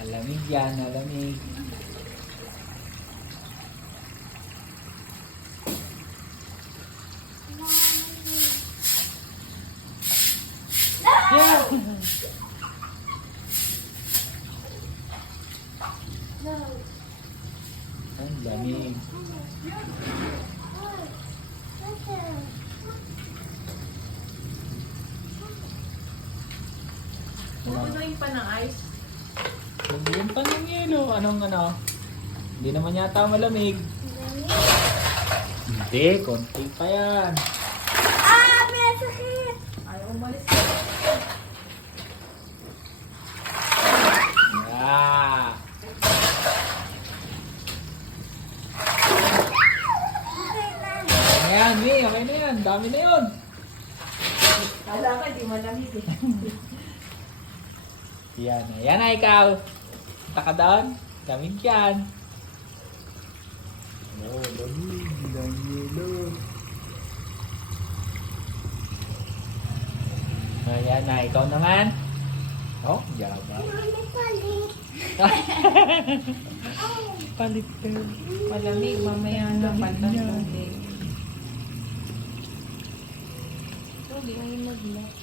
Alamig yan, alamig. Yeah. Ang lamig. Pupunuin pa ng ice. Hindi pa ng yelo. Anong ano? Hindi naman yata malamig. Hindi, konti pa yan. Ah, may sakit. Ay, umalis ka. Yeah. Ayan, Mi. Okay na yan. Dami na yun. Kala ka, di malamig eh. Yan na. Yan na ikaw. Punta ka doon. Lamig yan. Oh, lamig. Lamig. Ayan na. Ikaw naman. Oh, yaba. Mami, palit. Palit ka. Malamig, mamaya na pantang tubig. Tubig, may mag-lock.